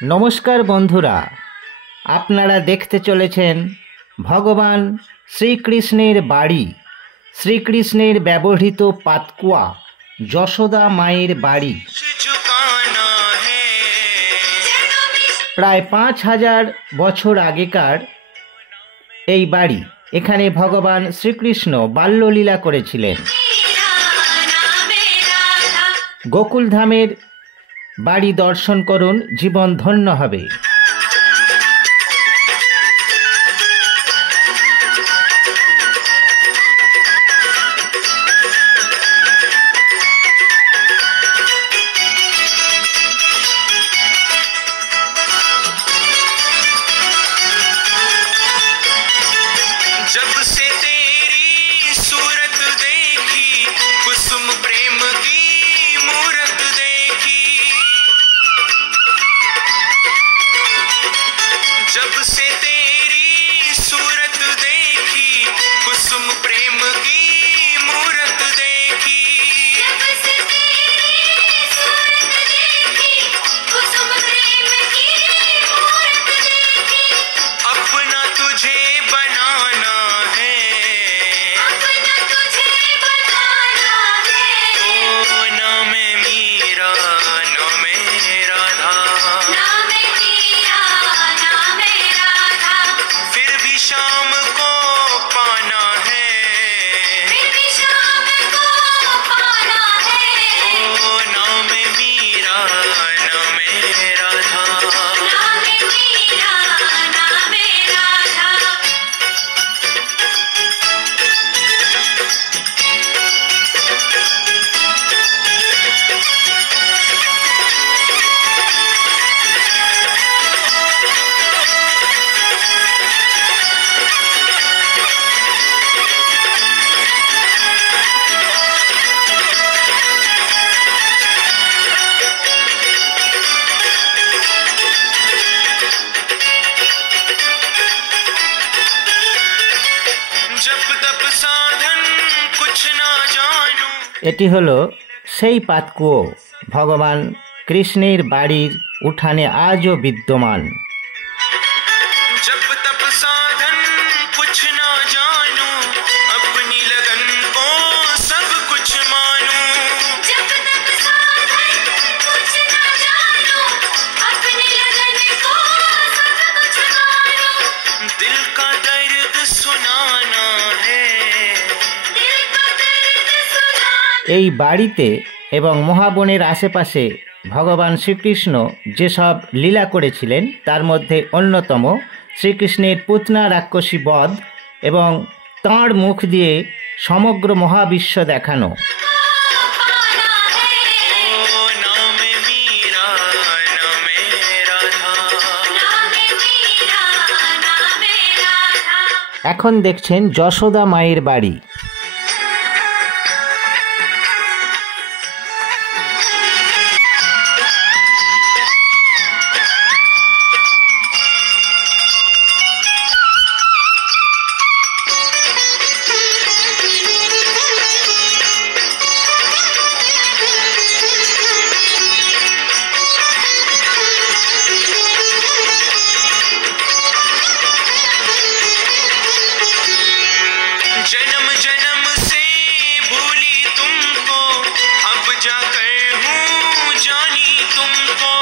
नमस्कार बंधुरा, आपनारा देखते चलेछेन भगवान श्रीकृष्णेर बाड़ी, श्रीकृष्णेर व्यवहृत पातकुआ यशोदा मायेर बाड़ी। प्राय 5000 बछर आगेकार এই বাড়ি। এখানে ভগবান শ্রীকৃষ্ণ বাল্যলীলা করেছিলেন। গোকুলধামের বাড়ি দর্শন করুন, জীবন ধন্য হবে। जब से तेरी सूरत देखी, कुसुम प्रेम की मूरत देखी, जब से तेरी सूरत देखी, कुसुम प्रेम की मूरत देखी, जब से तेरी सूरत देखी, कुसुम प्रेम की मूरत देखी, अपना तुझे बनाना है, अपना तुझे बनाना है, ओ नाम मीरा नाम राधा, नाम मीरा नाम राधा, फिर भी शाम को पाना है, फिर भी शाम को पाना है, ओ नाम मीरा नाम राधा, नाम मीरा नाम राधा। जब तप साधन कुछ ना जानू, এটি হলো সেই পাতকুয়ো ভগবান কৃষ্ণের বাড়ির উঠানে আজও বিদ্যমান। जब तप साधन कुछ ना जानू, अपनी लगन को सब कुछ मानू, जब तप साधन कुछ ना जानू, अपनी लगन को सब कुछ मानू, दिल का दर्द सुनाना है, दिल का दर्द सुनाना। এই বাড়িতে এবং মহাবনের আশেপাশে ভগবান শ্রীকৃষ্ণ যেসব লীলা করেছিলেন তার মধ্যে অন্যতম শ্রীকৃষ্ণের পুতনা রাক্ষসী বধ এবং তাঁর মুখ দিয়ে সমগ্র মহাবিশ্ব দেখানো। ओ नाम मीरा नाम राधा, नाम मीरा नाम राधा। এখন দেখছেন যশোদা মায়ের বাড়ি। जन्म जन्म से भूली तुमको, अब जाकर हूँ जानी तुमको,